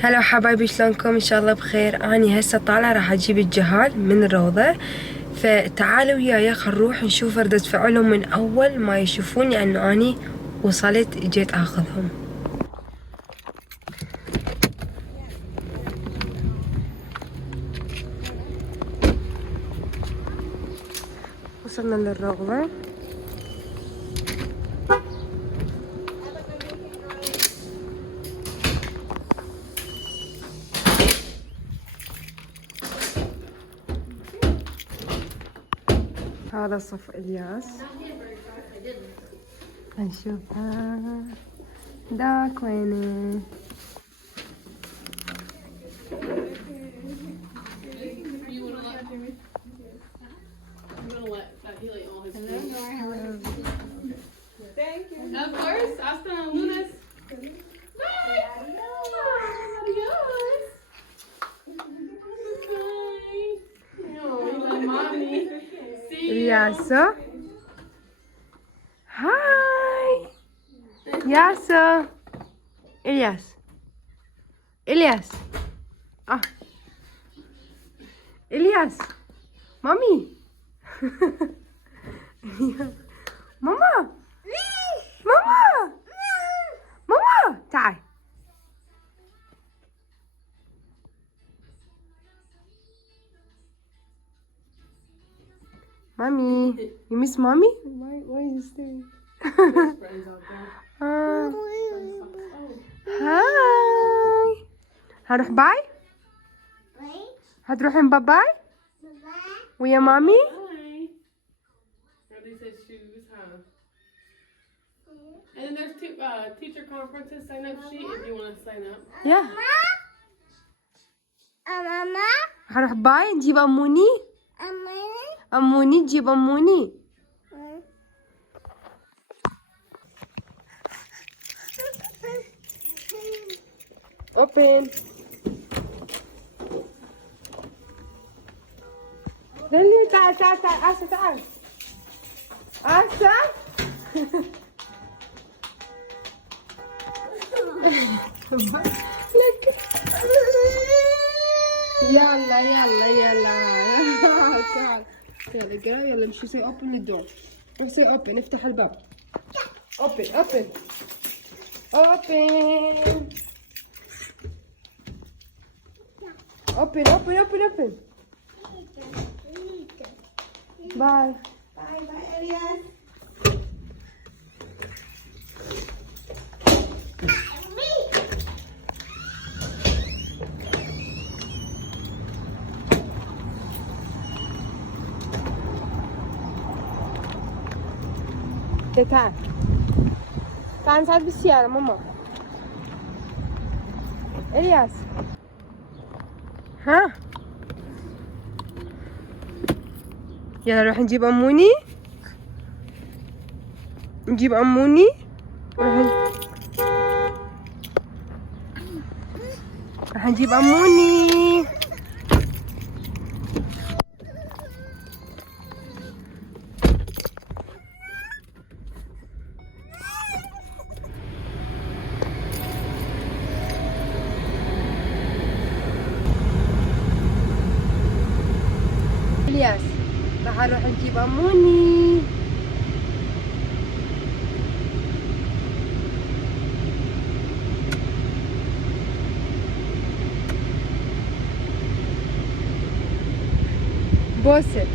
هلا حبايبي، شلونكم؟ ان شاء الله بخير. اني هسه طالعه راح اجيب الجهال من الروضه، فتعالوا وياي خل نروح نشوف ردة فعلهم من اول ما يشوفوني انه اني وصلت جيت اخذهم. وصلنا للروضه. هذا صف الياس، نشوفها. داك وينه؟ Of course, hasta lunes. الياسو، هاي ياسو. الياس، الياس، الياس، مامي. ماما، ماما، ماما، تعال. Mommy, you miss mommy? Why is he staring? هاي. هنروح باي؟ هتروحين باي؟ ويا مامي؟ These are shoes, huh? And then there's two teacher conferences sign up sheet if you want to sign up. Yeah. هنروح باي نجيب أموني؟ أموني تجيب أموني؟ Open. دلي تعال تعال تعال آسا تعال. آسا. لك. يلا يلا يلا. تعال. يلا قرا يلا امشي سوي open للدور. روح سوي open، افتح الباب. open open. open. open open open open. باي. باي باي الياس. تعال تعال نصعد بالسيارة ماما. الياس، ها يلا نروح نجيب أموني. نجيب أموني. راح نجيب أموني. الياس، راح نروح نجيب أموني. بوسه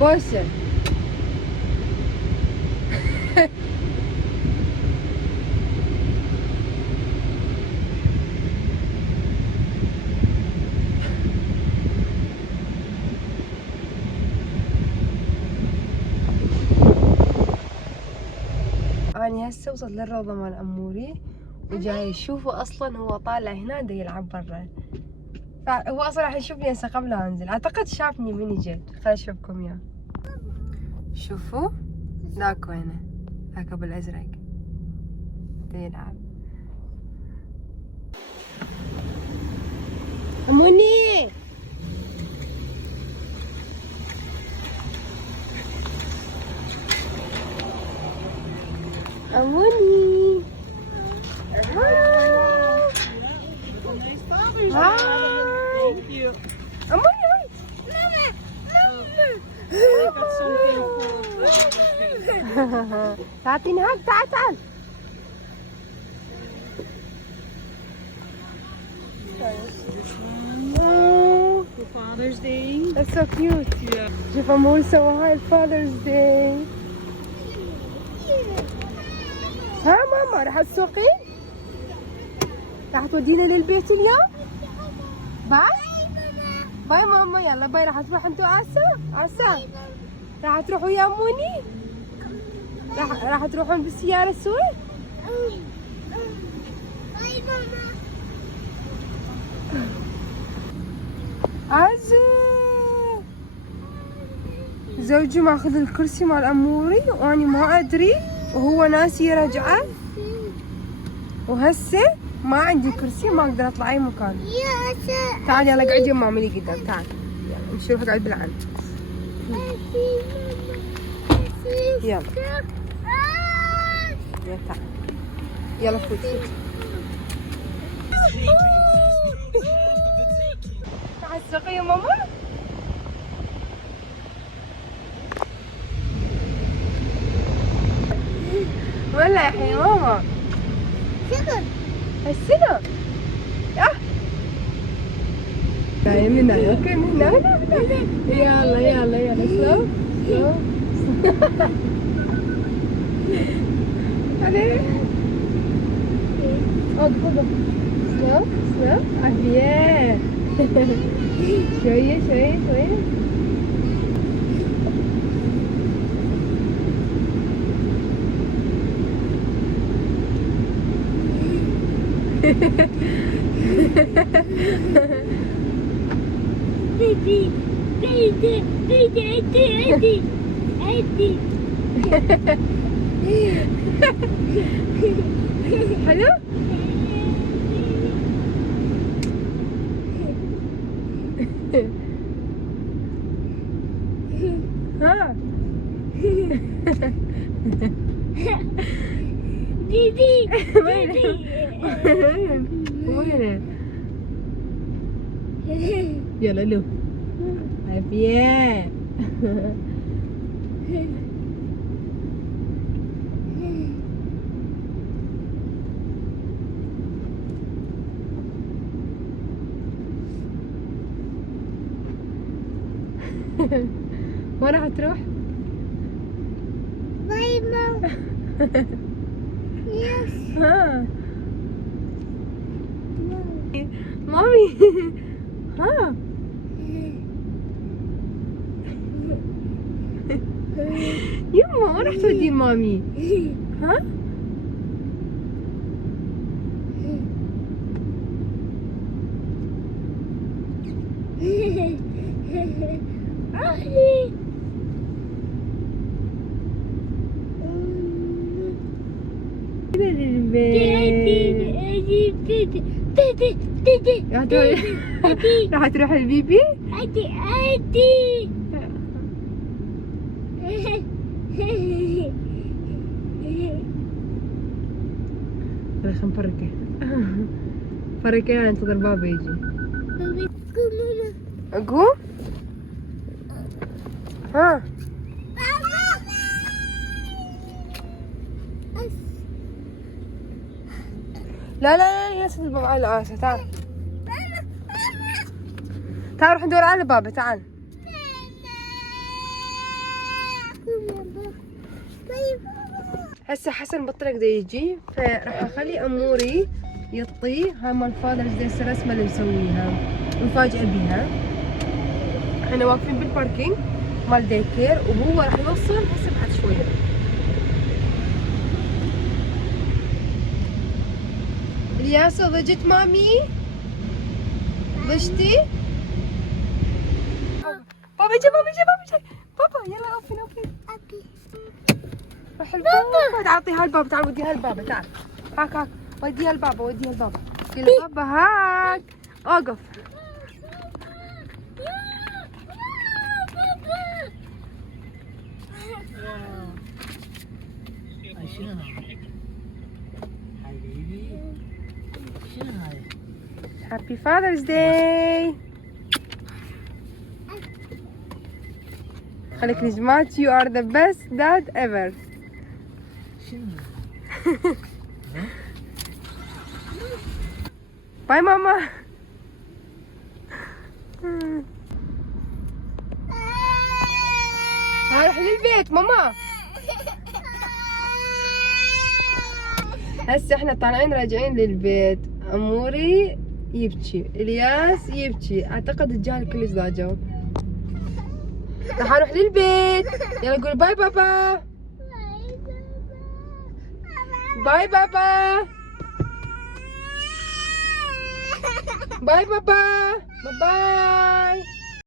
بوسه. أنا هسه وصلت للروضة مال أموري، وجاي أشوفه أصلا هو طالع هنا دا يلعب برا. هو أصلا راح يشوفني هسه قبل لا أنزل، أعتقد شافني من جيت. خل أشوفكم إياه. شوفوا ذاك وينه، ذاك أبو الأزرق دا يلعب. أموني، أموني. هاي. أموني هاي. تعطيني هاك. تعال تعال. For Father's Day. That's so cute. Yeah. شوف أمور سوى هاي Father's Day. ها ماما راح تسوقين؟ راح تودينا للبيت اليوم؟ باي؟ باي ماما. يلا باي. راح تروح انتوا عسى؟ راح تروحوا يا أموني؟ راح تروحون بالسيارة سوا؟ عزة زوجي ماخذ الكرسي مال أموري وأني ما أدري وهو ناسي يرجعه، وهسه ما عندي كرسي ما أقدر أطلع أي مكان. تعال يلا اقعد يم ماما اللي قدام. تعال يلا نمشي نروح اقعد بالعند. يلا يلا تعال. يلا فوت فوت. تعال سوقي يا ماما. ولا يا حي ماما السنة. لا من هنا. اوكي من هنا. يلا يلا يلا سلو سلو. عليك. اقف سلو سلو. عافية. شوية شوية شوية. بيبي بيبي بيبي عدي عدي حلو؟ ها بيبي وين؟ يلا لو عافية. وين راح تروح؟ باي ماما. يس ها مامي. ها يما وين راح تودين مامي؟ ها أهلي راح تروح البيبي؟ عدي عدي خلينا نفركه. فركه انتظر بابا يجي. اقوم؟ ها لا لا لا يا سيدي الباب على آسة. تعال تعال نروح ندور على بابا. تعال هسه حسن بالطريق دا يجي فراح اخلي اموري يطي. هاي مال فادرز داي الرسمه اللي مسويها مفاجئه بيها. احنا واقفين بالباركينج مال داي كير وهو راح يوصل هسه بعد شويه. الياسو ضجت مامي؟ ضجتي؟ بابا جا بابا جا بابا جا. بابا يلا اوبن اوبن. روح الباب. تعطيها الباب. تعال وديها الباب. تعال هاك هاك وديها الباب. وديها الباب. قل بابا هاك اوقف. شنو هذا؟ حبيبي شنو هذا؟ Happy Father's Day. خليك نجمات. You are the best dad ever. شنو هذا؟ باي ماما. هروح للبيت ماما. هسه احنا طالعين راجعين للبيت. اموري يبكي، الياس يبكي، اعتقد الرجال كلش ضاجوا. راح اروح للبيت. يلا قول باي بابا. باي بابا. باي بابا. باي باي.